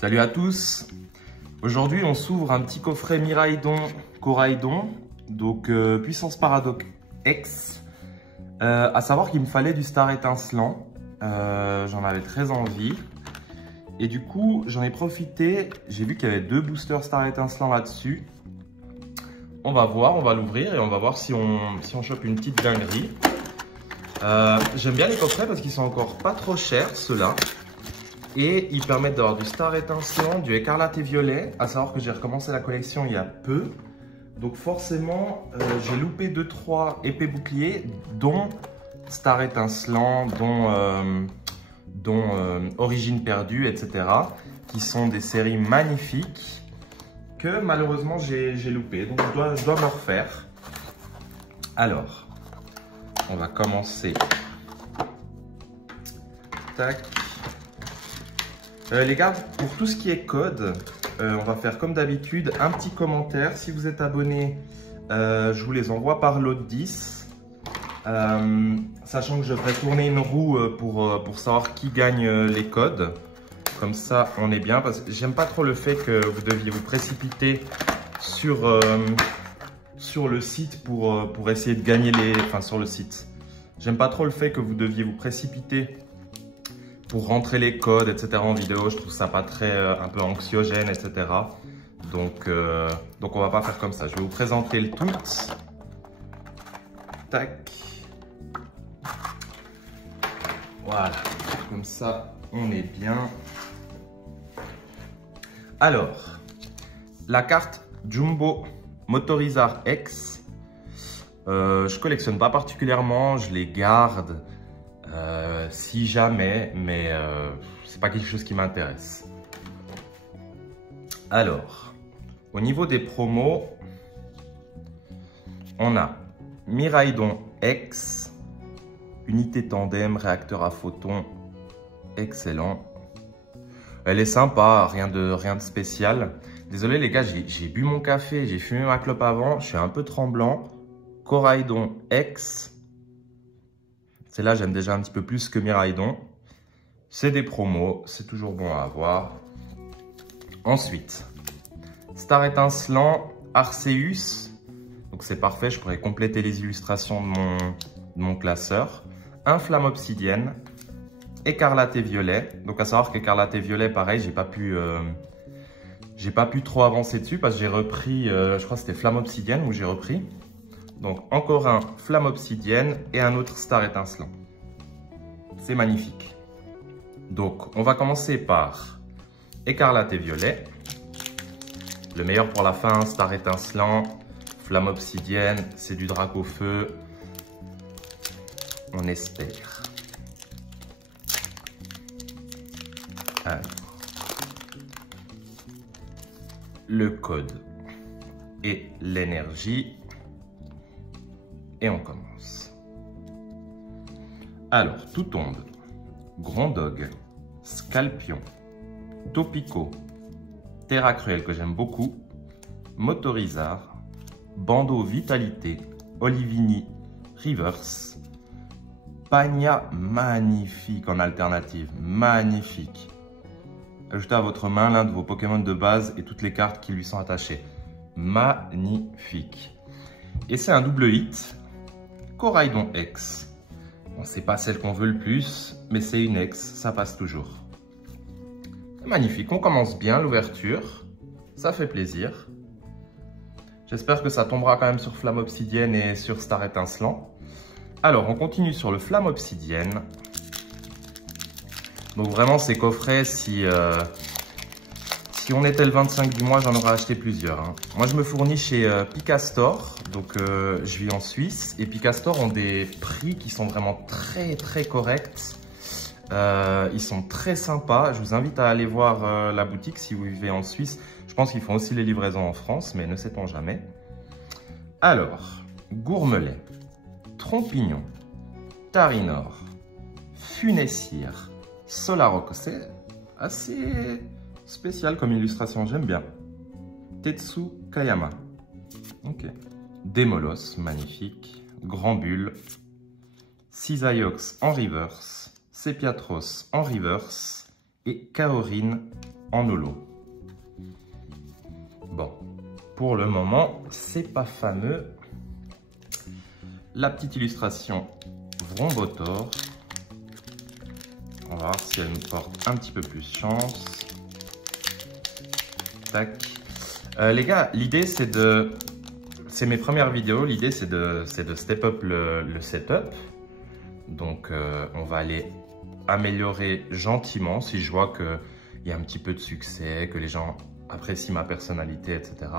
Salut à tous. Aujourd'hui, on s'ouvre un petit coffret Miraidon Coraidon, donc puissance Paradox X. À savoir qu'il me fallait du star étincelant. J'en avais très envie. Et du coup, j'en ai profité. J'ai vu qu'il y avait 2 boosters star étincelant là-dessus. On va voir, on va l'ouvrir et on va voir si on chope une petite dinguerie. J'aime bien les coffrets parce qu'ils sont encore pas trop chers, ceux-là. Et ils permettent d'avoir du star étincelant, du écarlate et violet. À savoir que j'ai recommencé la collection il y a peu. Donc forcément, j'ai loupé 2-3 épées boucliers, dont star étincelant, dont origine perdue, etc. Qui sont des séries magnifiques que malheureusement j'ai loupé. Donc je dois me refaire. Alors, on va commencer. Tac. Les gars, pour tout ce qui est code, on va faire comme d'habitude un petit commentaire. Si vous êtes abonné, je vous les envoie par lot de 10. Sachant que je ferai tourner une roue pour savoir qui gagne les codes. Comme ça, on est bien. Parce que j'aime pas trop le fait que vous deviez vous précipiter sur le site pour essayer de gagner les... Enfin, sur le site. J'aime pas trop le fait que vous deviez vous précipiter pour rentrer les codes, etc. en vidéo. Je trouve ça pas très, un peu anxiogène, etc. Donc on va pas faire comme ça. Je vais vous présenter le tout. Tac. Voilà. Comme ça, on est bien. Alors, la carte Jumbo Motorizar X. Je collectionne pas particulièrement. Je les garde. Si jamais, mais c'est pas quelque chose qui m'intéresse. Alors, au niveau des promos, on a Miraidon X, unité tandem, réacteur à photons, excellent. Elle est sympa, rien de spécial. Désolé les gars, j'ai bu mon café, j'ai fumé ma clope avant, je suis un peu tremblant. Coraidon X. Celle-là, j'aime déjà un petit peu plus que Miraidon. C'est des promos, c'est toujours bon à avoir. Ensuite, star étincelant Arceus. Donc c'est parfait, je pourrais compléter les illustrations de mon classeur. Un flamme obsidienne, écarlate et violet. Donc à savoir qu'écarlate et violet, pareil, j'ai pas pu trop avancer dessus parce que j'ai repris, je crois que c'était flamme obsidienne où j'ai repris. Donc encore un flamme obsidienne et un autre star étincelant. C'est magnifique. Donc on va commencer par écarlate et violet. Le meilleur pour la fin, star étincelant, flamme obsidienne, c'est du drac au feu. On espère. Alors, le code et l'énergie. Et on commence. Alors, tout tombe. Grondog, Scalpion, Topico, Terra Cruel que j'aime beaucoup, Motorizar, Bandeau Vitalité, Olivini, Reverse, Pagna magnifique en alternative, magnifique. Ajoutez à votre main l'un de vos Pokémon de base et toutes les cartes qui lui sont attachées. Magnifique. Et c'est un double hit. Coraidon X. Bon, c'est pas celle qu'on veut le plus, mais c'est une X, ça passe toujours. Magnifique, on commence bien l'ouverture. Ça fait plaisir. J'espère que ça tombera quand même sur flamme obsidienne et sur star étincelant. Alors, on continue sur le flamme obsidienne. Donc vraiment, ces coffrets, si on était le 25 du mois, j'en aurais acheté plusieurs. Hein. Moi, je me fournis chez Picastor. Donc, je vis en Suisse. Et Picastor ont des prix qui sont vraiment très, très corrects. Ils sont très sympas. Je vous invite à aller voir la boutique si vous vivez en Suisse. Je pense qu'ils font aussi les livraisons en France, mais ne sait-on jamais. Alors, Gourmelet, Trompignon, Tarinor, Funessire, Solaroc. C'est assez spécial comme illustration, j'aime bien. Tetsu Kayama. Ok. Démolos, magnifique. Grand Bulle. Cisaiox en reverse. Sepiatros en reverse. Et Kaorin en holo. Bon, pour le moment, c'est pas fameux. La petite illustration Vrombotor. On va voir si elle nous porte un petit peu plus chance. Tac. Les gars, l'idée c'est de... C'est mes premières vidéos, l'idée c'est de step up le setup. Donc on va aller améliorer gentiment si je vois qu'il y a un petit peu de succès, que les gens apprécient ma personnalité, etc.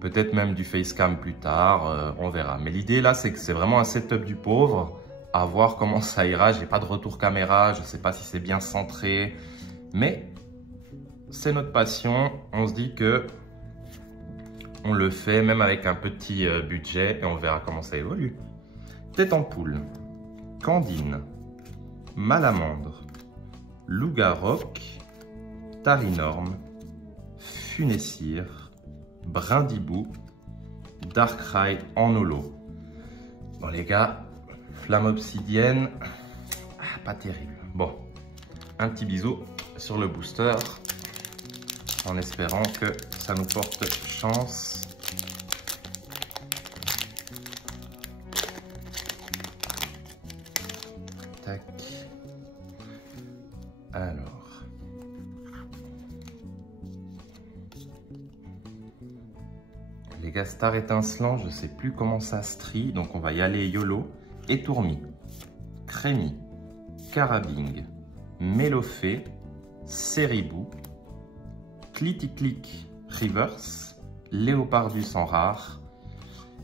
Peut-être même du facecam plus tard, on verra. Mais l'idée là, c'est que c'est vraiment un setup du pauvre, à voir comment ça ira. J'ai pas de retour caméra, je sais pas si c'est bien centré, mais c'est notre passion. On se dit que on le fait même avec un petit budget et on verra comment ça évolue. Tête en poule, Candine, Malamandre, Lougaroc, Tarinorme, Funessire, Brindibou, Darkrai en holo. Bon les gars, flamme obsidienne, pas terrible. Bon, un petit bisou sur le booster en espérant que ça nous porte chance. Tac. Alors. Les gars, Star étincelant, je sais plus comment ça se trie, donc on va y aller YOLO. Étourmi, Crémi, Carabing, Mélofée, Séribou, Cliticlic Reverse, Léopardus en rare,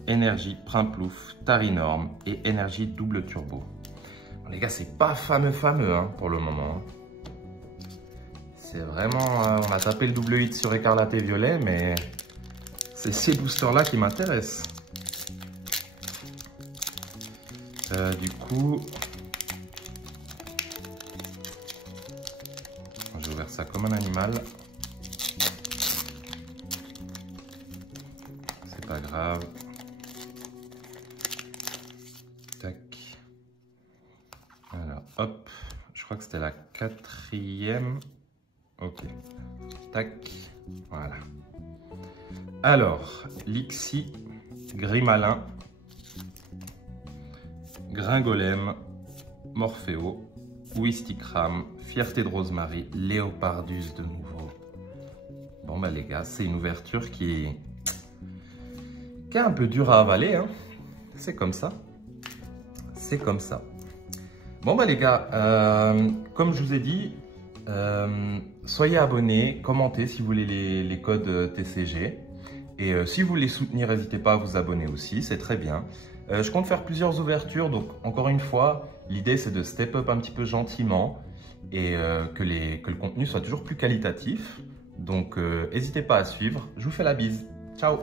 Énergie Primplouf, Tarinorme et Énergie double turbo. Bon, les gars, c'est pas fameux hein, pour le moment. C'est vraiment... on a tapé le double hit sur Écarlate et Violet, mais c'est ces boosters-là qui m'intéressent. Du coup... j'ai ouvert ça comme un animal. C'est pas grave. Tac. Alors, hop. Je crois que c'était la 4e. Ok. Tac. Voilà. Alors, Lixie, Grimalin, Gringolem, Morpheo, Wistikram, Fierté de Rosemary, Léopardus de nouveau. Bon bah les gars, c'est une ouverture qui est un peu dure à avaler, hein. C'est comme ça. C'est comme ça. Bon bah les gars, comme je vous ai dit, soyez abonnés, commentez si vous voulez les codes TCG. Et si vous voulez soutenir, n'hésitez pas à vous abonner aussi, c'est très bien. Je compte faire plusieurs ouvertures, donc encore une fois, l'idée c'est de step up un petit peu gentiment et que le contenu soit toujours plus qualitatif. Donc n'hésitez pas à suivre, je vous fais la bise. Ciao!